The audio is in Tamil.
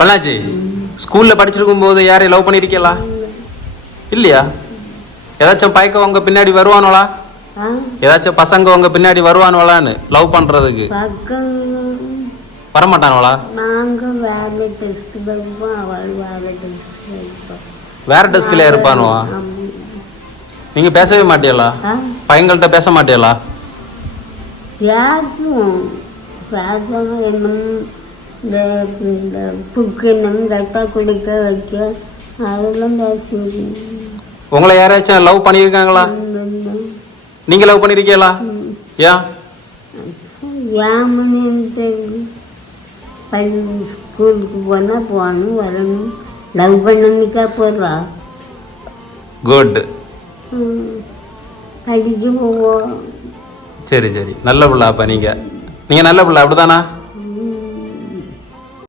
பண்ணாச்சி ஸ்கூல்ல படிச்சிருக்கும் போது யாரையும் லவ் பண்ணிருக்கீங்களா? இல்லையா? ஏதாச்சும் பையக்க உங்க பின்னாடி வருவானோளா? ஏதாச்சும் பசங்க உங்க பின்னாடி வருவானோளான்னு லவ் பண்றதுக்கு? வரமாட்டானோளா? வேற டெஸ்க்ல இருப்பானுவா? நீங்க பேசவே மாட்டீங்களா? பையங்கள்ட்ட பேச மாட்டீங்களா? உங்களை யாராச்சும் லவ் பண்ணியிருக்காங்களா? நீங்க லவ் பண்ணிருக்கீங்களா? ஏன் ஸ்கூலுக்கு போனால் போகணும் வரணும் லவ் பண்ணனுக்கா போடுறா? குட். படிக்க போவோம். சரி சரி நல்ல பிள்ளை. அப்ப நீங்க நல்ல பிள்ளை அப்படிதானா?